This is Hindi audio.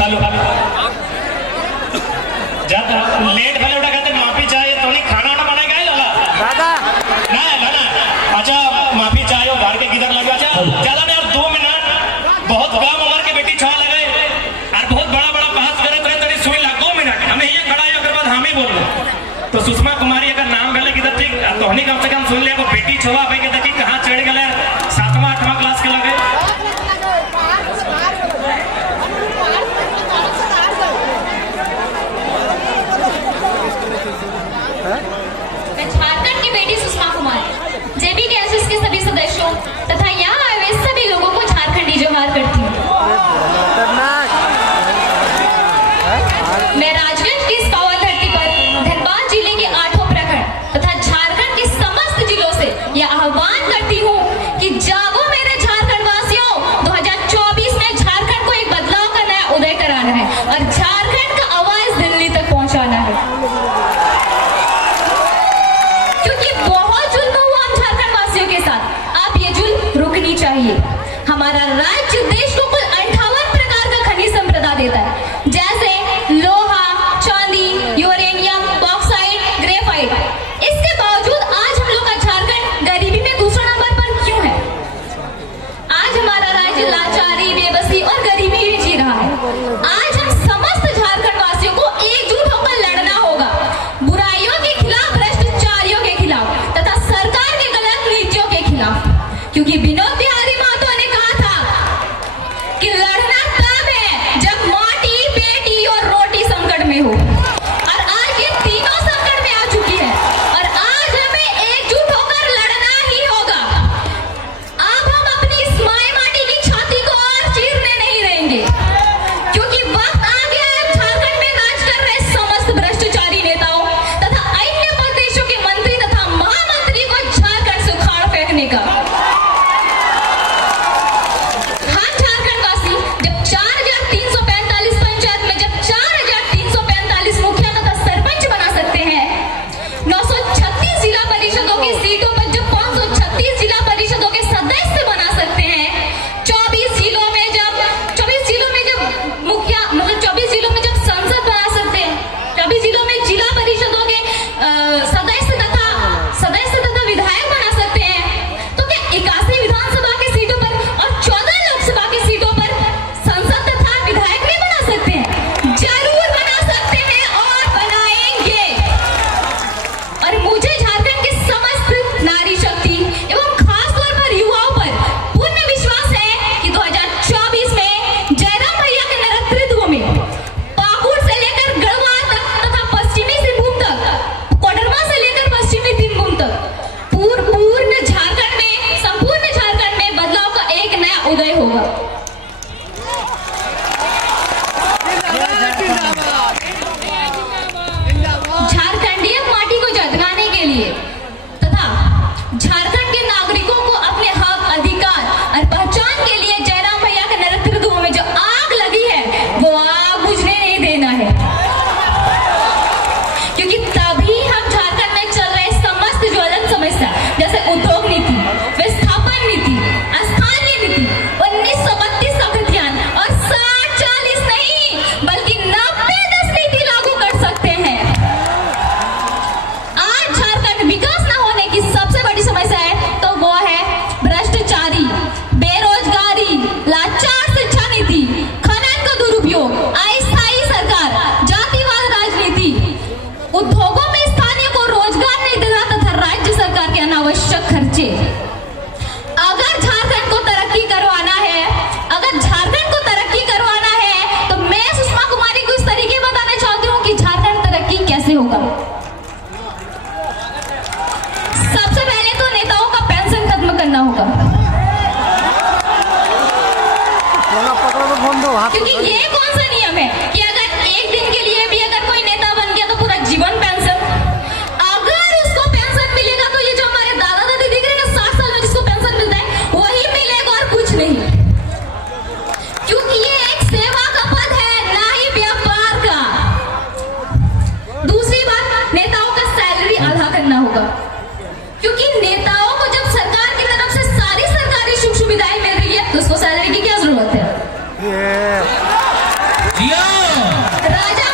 हेलो जब लेट भले उठा कहते माफी चाहिए तो नहीं खाना वाना बनाएगा ही लगा दादा ना ना अच्छा माफी चाहिए घर के किधर लगा ज्यादा नहीं यार 2 मिनट बहुत कम उम्र के बेटी छुआ लगे और बहुत बड़ा बड़ा बहस करे तो तेरी सुई ला 2 मिनट हमें ये खड़ा है अगर बाद हम ही बोल तो सुषमा कुमारी अगर नाम गले किधर ठीक तो हनी कम से कम सुन लिया वो बेटी छुआ भाई के देखी कहाँ चढ़ गए 7वां 8वां क्लास के लगे झारखंड की बेटी सुषमा कुमारी जेबी गैसेस के सभी सदस्यों तथा यहाँ आए हुए सभी लोगों को झारखंडी जोहार करती हूँ। मैं राजगंज की इस पावन धरती पर धनबाद जिले के 8 प्रखंड तथा झारखंड के समस्त जिलों से यह आह्वान करती हूँ कि जागो मेरे झारखंड वासियों, 2024 में झारखंड को एक बदलाव का नया उदय कराना है और झारखंड का आवाज दिल्ली तक पहुँचाना है। चाहिए हमारा राज्य देश को कुल 58 प्रकार का खनिज संपदा देता है जैसे लोहा, चांदी, यूरेनियम, बॉक्साइट, ग्रेफाइट। इसके बावजूद आज हम लोग का झारखंड गरीबी में दूसरा नंबर पर क्यों है? आज हमारा राज्य लाचारी, बेबसी और गरीबी में जी रहा है। आज हम समस्त झारखंड वासियों को एकजुट होकर लड़ना होगा बुराइयों के खिलाफ, भ्रष्टाचारियों के खिलाफ तथा सरकार की गलत नीतियों के खिलाफ, क्योंकि विनोद बिहारी महतो ने कहा था कि लड़ना तब है जब माटी, बेटी और रोटी संकट में हो, और आज ये तीनों संकट में आ चुकी है और आज हमें एकजुट होकर लड़ना ही होगा। अब हम अपनी इस माई माटी की छाती को और चीरने नहीं देंगे, क्योंकि वक्त आ गया है झारखंड में राज कर रहे समस्त भ्रष्टाचारी नेताओं तथा अन्य प्रदेशों के मंत्री तथा महामंत्री को झारखंड से उखाड़ फेंकने का। सबसे पहले तो नेताओं का पेंशन खत्म करना होगा, क्योंकि ये कौन सा नियम है कि अगर एक दिन के लिए भी अगर कोई नेता बन गया तो पूरा जीवन पेंशन। अगर उसको पेंशन मिलेगा तो ये जो हमारे दादा दादी दिख रहे हैं ना 60 साल में जिसको पेंशन मिलता है वही मिलेगा और कुछ नहीं, क्योंकि ये एक सेवा का पद है ना ही व्यापार का। दूसरी बात, नेताओं का सैलरी आधा करना होगा, क्योंकि नेताओं को जब सरकार की तरफ से सारी सरकारी सुख सुविधाएं मिल रही है तो उसको सैलरी की क्या जरूरत है। जियो राजा